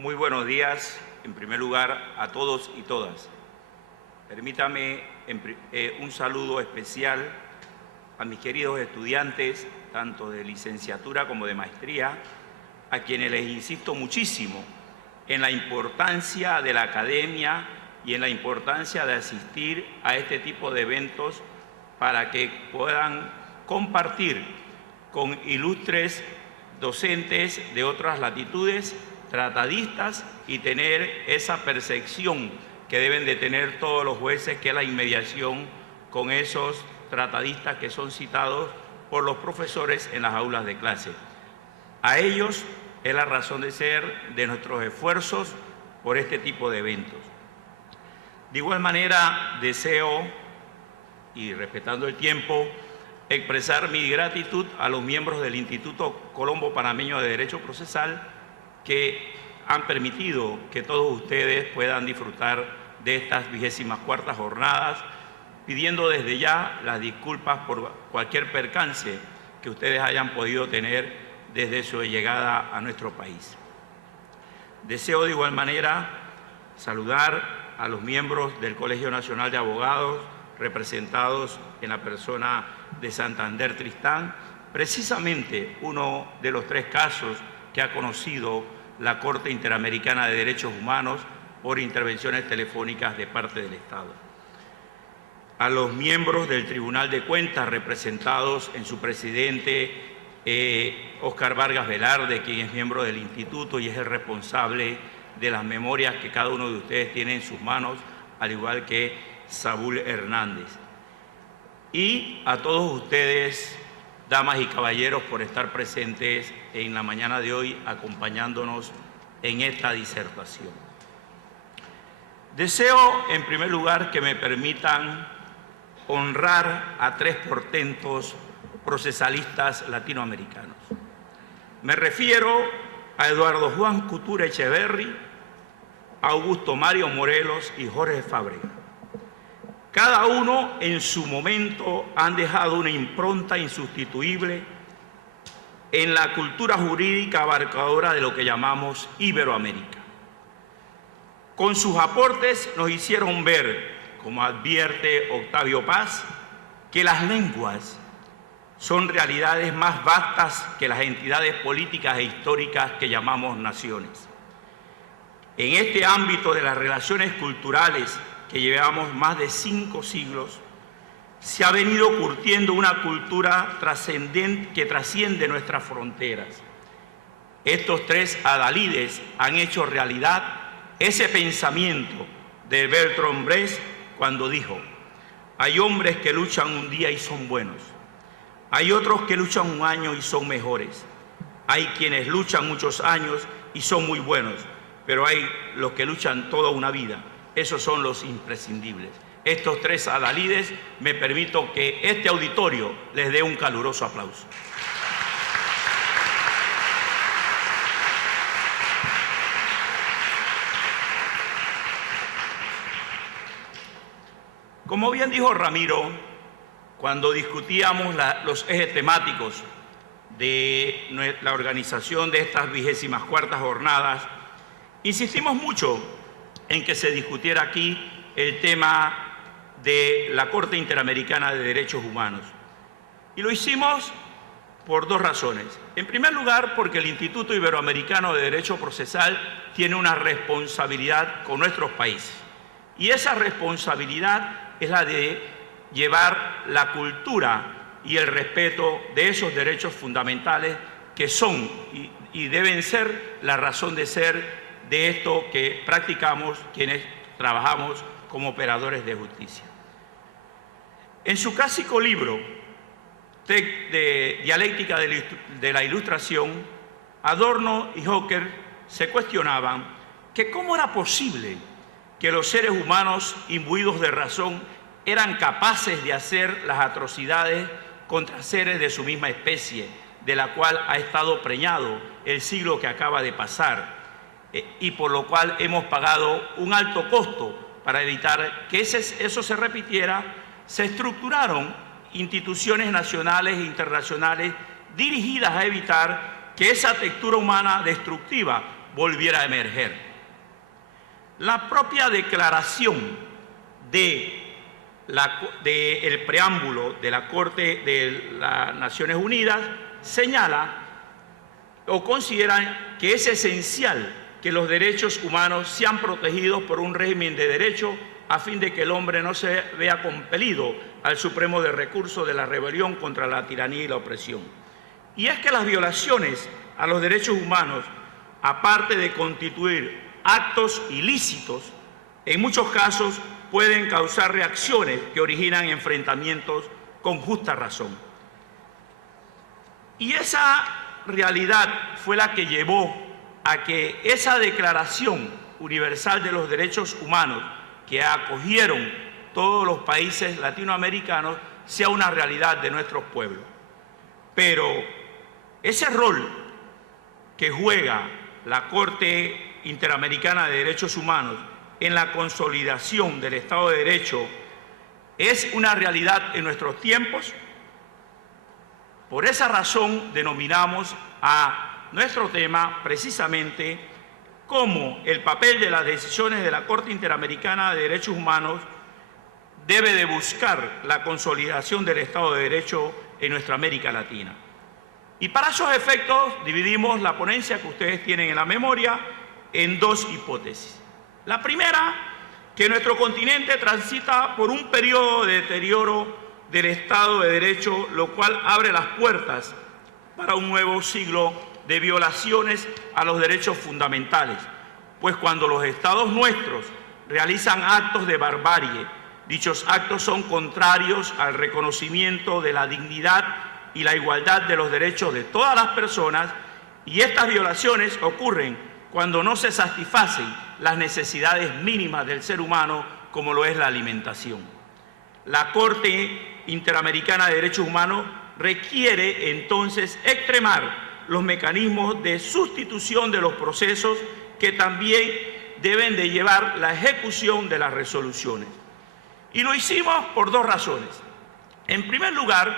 Muy buenos días, en primer lugar, a todos y todas. Permítame un saludo especial a mis queridos estudiantes, tanto de licenciatura como de maestría, a quienes les insisto muchísimo en la importancia de la academia y en la importancia de asistir a este tipo de eventos para que puedan compartir con ilustres docentes de otras latitudes, tratadistas, y tener esa percepción que deben de tener todos los jueces, que es la inmediación con esos tratadistas que son citados por los profesores en las aulas de clase. A ellos es la razón de ser de nuestros esfuerzos por este tipo de eventos. De igual manera, deseo, y respetando el tiempo, expresar mi gratitud a los miembros del Instituto Colombo Panameño de Derecho Procesal que han permitido que todos ustedes puedan disfrutar de estas 24ª jornadas, pidiendo desde ya las disculpas por cualquier percance que ustedes hayan podido tener desde su llegada a nuestro país. Deseo de igual manera saludar a los miembros del Colegio Nacional de Abogados, representados en la persona de Santander Tristán, precisamente uno de los 3 casos que ha conocido la Corte Interamericana de Derechos Humanos por intervenciones telefónicas de parte del Estado. A los miembros del Tribunal de Cuentas, representados en su presidente Óscar Vargas Velarde, quien es miembro del Instituto y es el responsable de las memorias que cada uno de ustedes tiene en sus manos, al igual que Saúl Hernández. Y a todos ustedes, damas y caballeros, por estar presentes en la mañana de hoy acompañándonos en esta disertación. Deseo, en primer lugar, que me permitan honrar a 3 portentos procesalistas latinoamericanos. Me refiero a Eduardo Juan Couture Echeverry, Augusto Mario Morelos y Jorge Fábrega. Cada uno en su momento han dejado una impronta insustituible en la cultura jurídica abarcadora de lo que llamamos Iberoamérica. Con sus aportes nos hicieron ver, como advierte Octavio Paz, que las lenguas son realidades más vastas que las entidades políticas e históricas que llamamos naciones. En este ámbito de las relaciones culturales que llevamos más de 5 siglos, se ha venido curtiendo una cultura trascendente que trasciende nuestras fronteras. Estos 3 adalides han hecho realidad ese pensamiento de Bertolt Brecht cuando dijo: hay hombres que luchan un día y son buenos, hay otros que luchan un año y son mejores, hay quienes luchan muchos años y son muy buenos, pero hay los que luchan toda una vida. Esos son los imprescindibles. Estos 3 adalides, me permito que este auditorio les dé un caluroso aplauso. Como bien dijo Ramiro, cuando discutíamos los ejes temáticos de la organización de estas 24ª jornadas, insistimos mucho en que se discutiera aquí el tema de la Corte Interamericana de Derechos Humanos. Y lo hicimos por 2 razones. En primer lugar, porque el Instituto Iberoamericano de Derecho Procesal tiene una responsabilidad con nuestros países. Y esa responsabilidad es la de llevar la cultura y el respeto de esos derechos fundamentales que son y deben ser la razón de ser de esto que practicamos quienes trabajamos como operadores de justicia. En su clásico libro de Dialéctica de la Ilustración, Adorno y Hocker se cuestionaban que cómo era posible que los seres humanos imbuidos de razón eran capaces de hacer las atrocidades contra seres de su misma especie, de la cual ha estado preñado el siglo que acaba de pasar, y por lo cual hemos pagado un alto costo para evitar que eso se repitiera. Se estructuraron instituciones nacionales e internacionales dirigidas a evitar que esa textura humana destructiva volviera a emerger. La propia declaración del preámbulo de la Corte de las Naciones Unidas señala o considera que es esencial que los derechos humanos sean protegidos por un régimen de derecho a fin de que el hombre no se vea compelido al supremo de recurso de la rebelión contra la tiranía y la opresión. Y es que las violaciones a los derechos humanos, aparte de constituir actos ilícitos, en muchos casos pueden causar reacciones que originan enfrentamientos con justa razón. Y esa realidad fue la que llevó a que esa Declaración Universal de los Derechos Humanos que acogieron todos los países latinoamericanos sea una realidad de nuestros pueblos. Pero ese rol que juega la Corte Interamericana de Derechos Humanos en la consolidación del Estado de Derecho es una realidad en nuestros tiempos. Por esa razón denominamos a nuestro tema precisamente como el papel de las decisiones de la Corte Interamericana de Derechos Humanos debe de buscar la consolidación del Estado de Derecho en nuestra América Latina. Y para esos efectos dividimos la ponencia que ustedes tienen en la memoria en dos hipótesis. La primera, que nuestro continente transita por un periodo de deterioro del Estado de Derecho, lo cual abre las puertas para un nuevo siglo de violaciones a los derechos fundamentales, pues cuando los estados nuestros realizan actos de barbarie, dichos actos son contrarios al reconocimiento de la dignidad y la igualdad de los derechos de todas las personas, y estas violaciones ocurren cuando no se satisfacen las necesidades mínimas del ser humano, como lo es la alimentación. La Corte Interamericana de Derechos Humanos requiere entonces extremar los mecanismos de sustitución de los procesos que también deben de llevar la ejecución de las resoluciones. Y lo hicimos por dos razones. En primer lugar,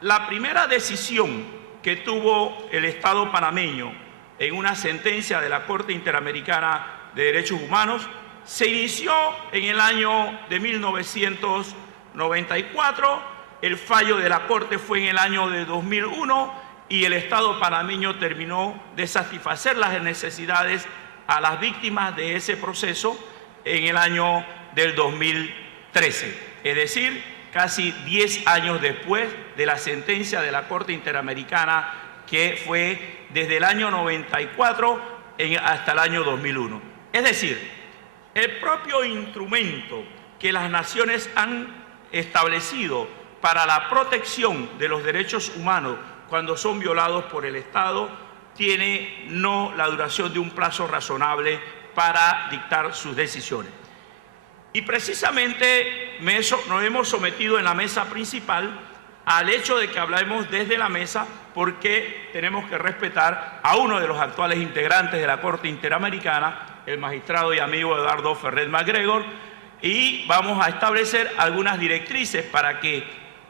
la primera decisión que tuvo el Estado panameño en una sentencia de la Corte Interamericana de Derechos Humanos se inició en el año de 1994, el fallo de la Corte fue en el año de 2001 y el Estado panameño terminó de satisfacer las necesidades a las víctimas de ese proceso en el año del 2013, es decir, casi 10 años después de la sentencia de la Corte Interamericana, que fue desde el año 94 hasta el año 2001. Es decir, el propio instrumento que las naciones han establecido para la protección de los derechos humanos cuando son violados por el Estado tiene no la duración de un plazo razonable para dictar sus decisiones. Y precisamente nos hemos sometido en la mesa principal al hecho de que hablemos desde la mesa, porque tenemos que respetar a uno de los actuales integrantes de la Corte Interamericana, el magistrado y amigo Eduardo Ferrer MacGregor, y vamos a establecer algunas directrices para que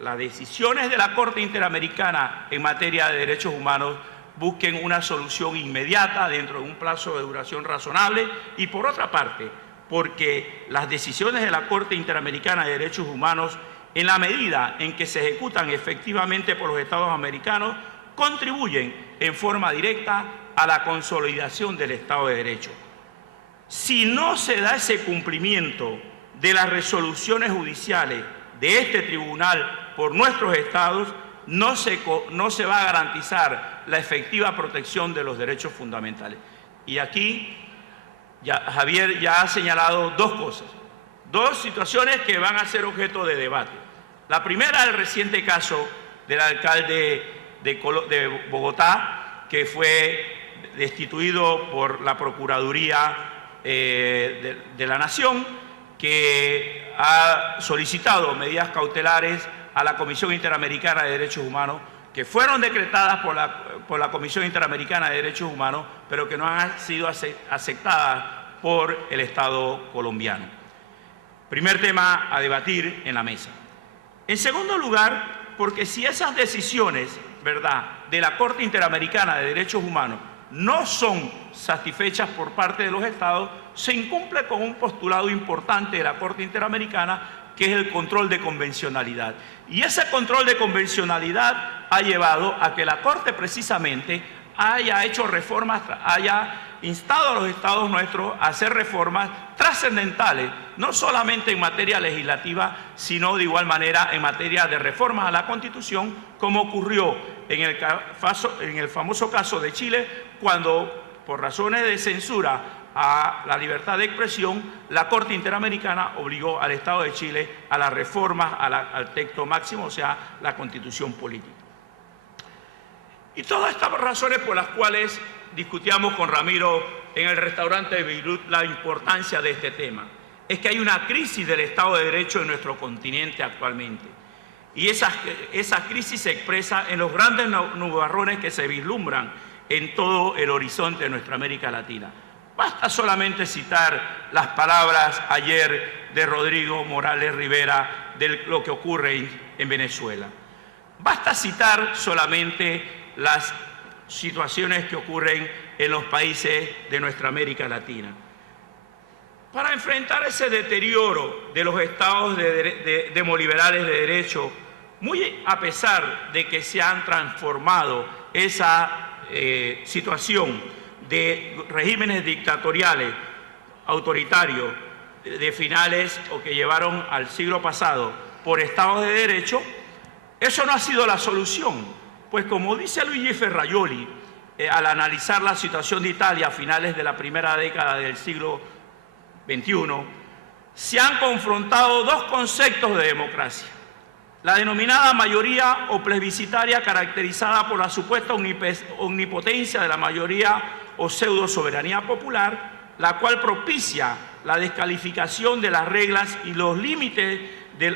las decisiones de la Corte Interamericana en materia de derechos humanos busquen una solución inmediata dentro de un plazo de duración razonable, y por otra parte, porque las decisiones de la Corte Interamericana de Derechos Humanos, en la medida en que se ejecutan efectivamente por los Estados americanos, contribuyen en forma directa a la consolidación del Estado de Derecho. Si no se da ese cumplimiento de las resoluciones judiciales de este tribunal por nuestros estados, no se va a garantizar la efectiva protección de los derechos fundamentales. Y aquí Javier ya ha señalado dos cosas, dos situaciones que van a ser objeto de debate. La primera, el reciente caso del alcalde de Bogotá, que fue destituido por la Procuraduría de la Nación, que ha solicitado medidas cautelares a la Comisión Interamericana de Derechos Humanos, que fueron decretadas por la Comisión Interamericana de Derechos Humanos, pero que no han sido aceptadas por el Estado colombiano. Primer tema a debatir en la mesa. En segundo lugar, porque si esas decisiones, ¿verdad?, de la Corte Interamericana de Derechos Humanos no son satisfechas por parte de los Estados, se incumple con un postulado importante de la Corte Interamericana, que es el control de convencionalidad. Y ese control de convencionalidad ha llevado a que la Corte precisamente haya hecho reformas, haya instado a los Estados nuestros a hacer reformas trascendentales, no solamente en materia legislativa, sino de igual manera en materia de reformas a la Constitución, como ocurrió en el famoso caso de Chile, cuando por razones de censura a la libertad de expresión, la Corte Interamericana obligó al Estado de Chile a las reformas al texto máximo, o sea, la Constitución política. Y todas estas razones por las cuales discutíamos con Ramiro en el restaurante de Beirut la importancia de este tema, es que hay una crisis del Estado de Derecho en nuestro continente actualmente. Y esa crisis se expresa en los grandes nubarrones que se vislumbran en todo el horizonte de nuestra América Latina. Basta solamente citar las palabras ayer de Rodrigo Morales Rivera de lo que ocurre en Venezuela. Basta citar solamente las situaciones que ocurren en los países de nuestra América Latina. Para enfrentar ese deterioro de los estados demoliberales de derecho, muy a pesar de que se han transformado esa situación de regímenes dictatoriales, autoritarios, de finales o que llevaron al siglo pasado por estados de derecho, eso no ha sido la solución. Pues como dice Luigi Ferrajoli, al analizar la situación de Italia a finales de la primera década del siglo XXI, se han confrontado dos conceptos de democracia. La denominada mayoría o plebiscitaria, caracterizada por la supuesta omnipotencia de la mayoría o pseudo soberanía popular, la cual propicia la descalificación de las reglas y los límites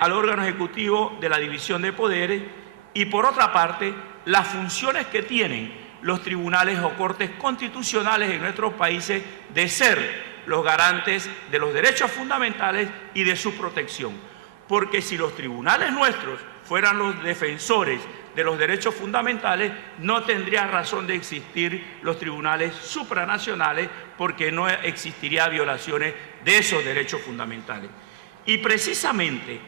al órgano ejecutivo de la división de poderes, y por otra parte, las funciones que tienen los tribunales o cortes constitucionales en nuestros países de ser los garantes de los derechos fundamentales y de su protección. Porque si los tribunales nuestros fueran los defensores de los derechos fundamentales, no tendría razón de existir los tribunales supranacionales, porque no existiría violaciones de esos derechos fundamentales. Y precisamente,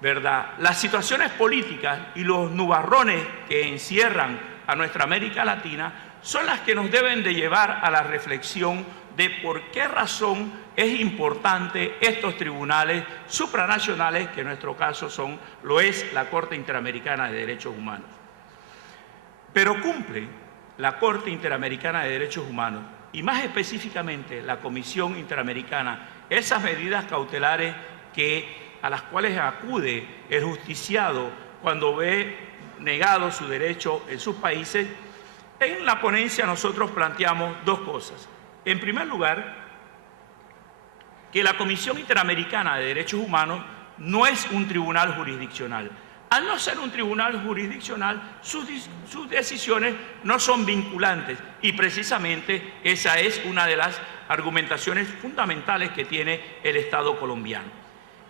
¿verdad?, las situaciones políticas y los nubarrones que encierran a nuestra América Latina son las que nos deben de llevar a la reflexión de por qué razón es importante estos tribunales supranacionales, que en nuestro caso lo es la Corte Interamericana de Derechos Humanos. Pero cumple la Corte Interamericana de Derechos Humanos, y más específicamente la Comisión Interamericana, esas medidas cautelares a las cuales acude el justiciado cuando ve negado su derecho en sus países. En la ponencia nosotros planteamos dos cosas. En primer lugar, que la Comisión Interamericana de Derechos Humanos no es un tribunal jurisdiccional. Al no ser un tribunal jurisdiccional, sus decisiones no son vinculantes, y precisamente esa es una de las argumentaciones fundamentales que tiene el Estado colombiano.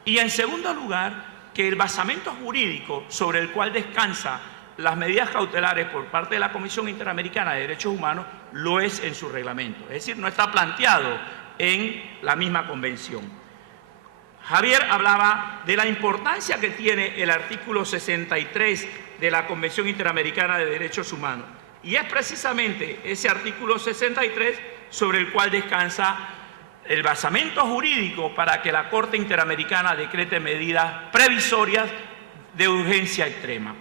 Y en segundo lugar, que el basamento jurídico sobre el cual descansa las medidas cautelares por parte de la Comisión Interamericana de Derechos Humanos lo es en su reglamento, es decir, no está planteado en la misma convención. Javier hablaba de la importancia que tiene el artículo 63 de la Convención Interamericana de Derechos Humanos, y es precisamente ese artículo 63 sobre el cual descansa el basamento jurídico para que la Corte Interamericana decrete medidas previsorias de urgencia extrema.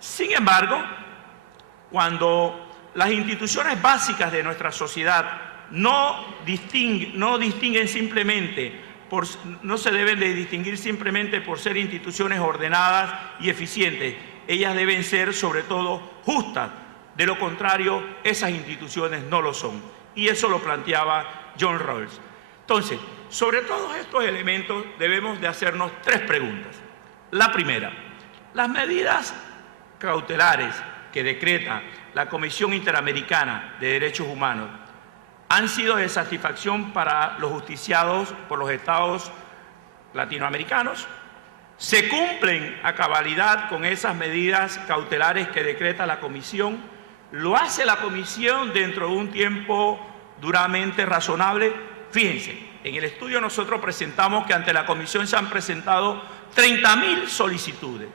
Sin embargo, cuando las instituciones básicas de nuestra sociedad no se deben de distinguir simplemente por ser instituciones ordenadas y eficientes, ellas deben ser sobre todo justas. De lo contrario, esas instituciones no lo son. Y eso lo planteaba John Rawls. Entonces, sobre todos estos elementos debemos de hacernos tres preguntas. La primera, las medidas cautelares que decreta la Comisión Interamericana de Derechos Humanos han sido de satisfacción para los justiciados por los estados latinoamericanos. ¿Se cumplen a cabalidad con esas medidas cautelares que decreta la Comisión? ¿Lo hace la comisión dentro de un tiempo duramente razonable? Fíjense, en el estudio nosotros presentamos que ante la comisión se han presentado 30.000 solicitudes.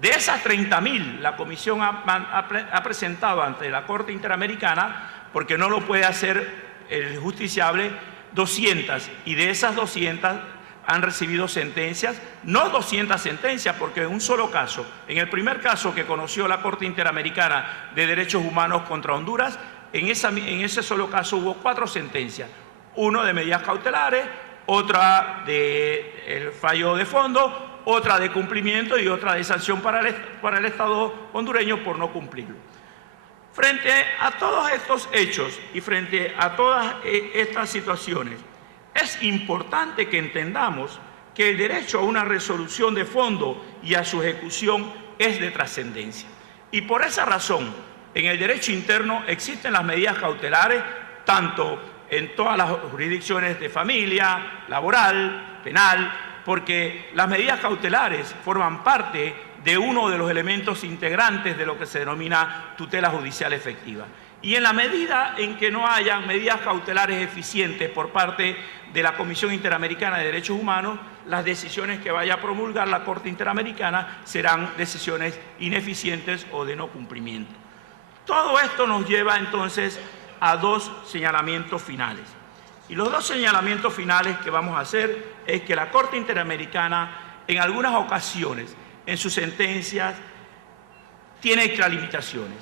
De esas 30.000, la comisión ha presentado ante la Corte Interamericana, porque no lo puede hacer el justiciable, 200, y de esas 200 han recibido sentencias, no 200 sentencias, porque en un solo caso, en el primer caso que conoció la Corte Interamericana de Derechos Humanos contra Honduras, en ese solo caso hubo 4 sentencias, uno de medidas cautelares, otra de fallo de fondo, otra de cumplimiento y otra de sanción para el Estado hondureño por no cumplirlo. Frente a todos estos hechos y frente a todas estas situaciones, es importante que entendamos que el derecho a una resolución de fondo y a su ejecución es de trascendencia. Y por esa razón, en el derecho interno existen las medidas cautelares, tanto en todas las jurisdicciones de familia, laboral, penal, porque las medidas cautelares forman parte de uno de los elementos integrantes de lo que se denomina tutela judicial efectiva. Y en la medida en que no haya medidas cautelares eficientes por parte de la Comisión Interamericana de Derechos Humanos, las decisiones que vaya a promulgar la Corte Interamericana serán decisiones ineficientes o de no cumplimiento. Todo esto nos lleva entonces a 2 señalamientos finales. Y los 2 señalamientos finales que vamos a hacer es que la Corte Interamericana en algunas ocasiones en sus sentencias tiene extralimitaciones.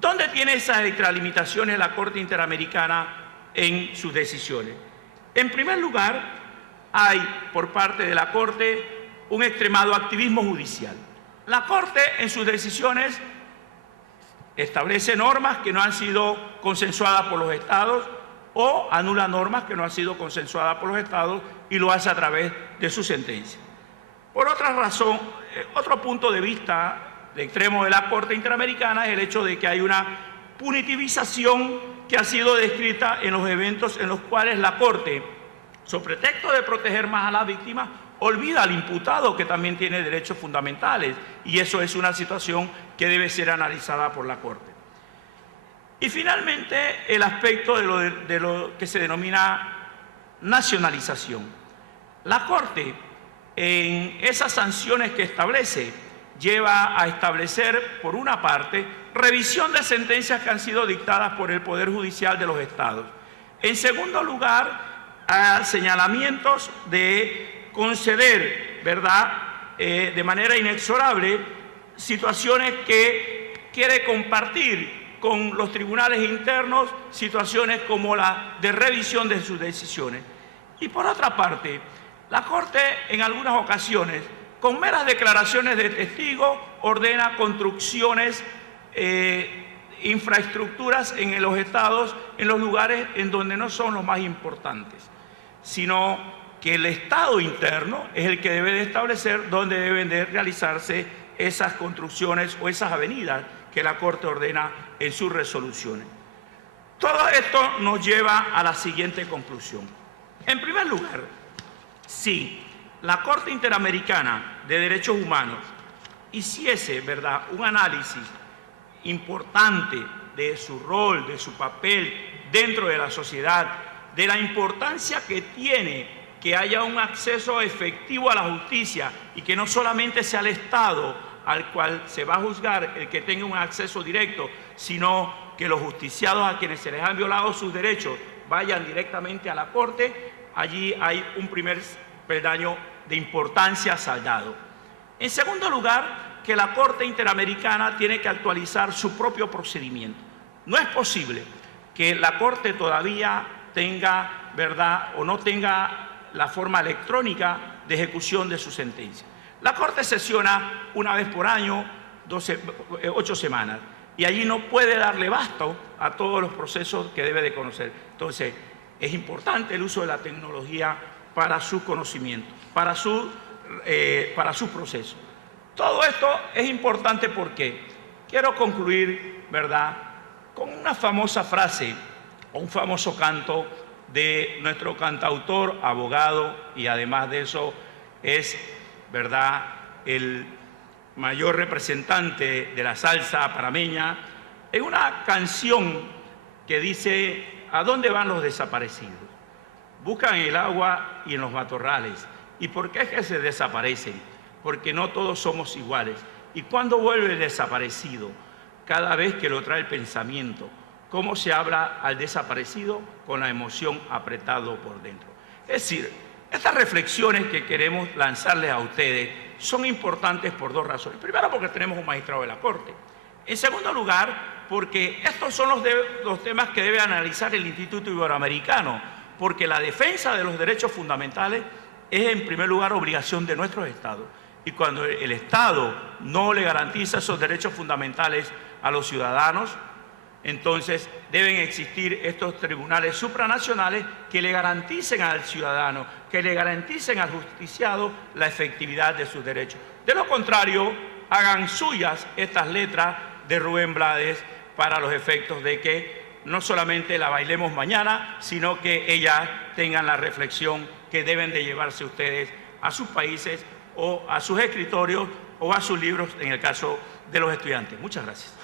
¿Dónde tiene esas extralimitaciones la Corte Interamericana en sus decisiones? En primer lugar, hay por parte de la Corte un extremado activismo judicial. La Corte en sus decisiones establece normas que no han sido consensuadas por los Estados o anula normas que no han sido consensuadas por los Estados y lo hace a través de su sentencia. Por otra razón, otro punto de vista de extremo de la Corte Interamericana es el hecho de que hay una punitivización que ha sido descrita en los eventos en los cuales la Corte, sobre pretexto de proteger más a las víctimas, olvida al imputado que también tiene derechos fundamentales, y eso es una situación que debe ser analizada por la Corte. Y finalmente, el aspecto de lo que se denomina nacionalización. La Corte, en esas sanciones que establece, lleva a establecer, por una parte, revisión de sentencias que han sido dictadas por el Poder Judicial de los Estados. En segundo lugar, a señalamientos de conceder, ¿verdad?, de manera inexorable, situaciones que quiere compartir con los tribunales internos, situaciones como la de revisión de sus decisiones. Y por otra parte, la Corte en algunas ocasiones, con meras declaraciones de testigos, ordena construcciones, infraestructuras en los estados, en los lugares en donde no son los más importantes, sino que el Estado interno es el que debe de establecer dónde deben de realizarse esas construcciones o esas avenidas que la Corte ordena en sus resoluciones. Todo esto nos lleva a la siguiente conclusión. En primer lugar, si la Corte Interamericana de Derechos Humanos hiciese, ¿verdad?, un análisis importante de su rol, de su papel dentro de la sociedad, de la importancia que tiene que haya un acceso efectivo a la justicia y que no solamente sea el Estado al cual se va a juzgar el que tenga un acceso directo, sino que los justiciados a quienes se les han violado sus derechos vayan directamente a la Corte, allí hay un primer peldaño de importancia saldado. En segundo lugar, que la Corte Interamericana tiene que actualizar su propio procedimiento. No es posible que la Corte todavía tenga, ¿verdad?, o no tenga la forma electrónica de ejecución de su sentencia. La Corte sesiona una vez por año, 8 semanas, y allí no puede darle basto a todos los procesos que debe de conocer. Entonces, es importante el uso de la tecnología para su conocimiento, para su proceso. Todo esto es importante porque quiero concluir, ¿verdad?, con una famosa frase o un famoso canto de nuestro cantautor, abogado, y además de eso es, ¿verdad?, el mayor representante de la salsa panameña, Hay una canción que dice: ¿a dónde van los desaparecidos? Buscan el agua y en los matorrales. ¿Y por qué es que se desaparecen? Porque no todos somos iguales. ¿Y cuándo vuelve el desaparecido? Cada vez que lo trae el pensamiento. ¿Cómo se habla al desaparecido? Con la emoción apretado por dentro. Es decir, estas reflexiones que queremos lanzarles a ustedes son importantes por dos razones. Primero, porque tenemos un magistrado de la Corte. En segundo lugar, porque estos son los temas que debe analizar el Instituto Iberoamericano, porque la defensa de los derechos fundamentales es, en primer lugar, obligación de nuestros estados. Y cuando el Estado no le garantiza esos derechos fundamentales a los ciudadanos, entonces deben existir estos tribunales supranacionales que le garanticen al ciudadano, que le garanticen al justiciado la efectividad de sus derechos. De lo contrario, hagan suyas estas letras de Rubén Blades para los efectos de que no solamente la bailemos mañana, sino que ellas tengan la reflexión que deben de llevarse ustedes a sus países o a sus escritorios o a sus libros, en el caso de los estudiantes. Muchas gracias.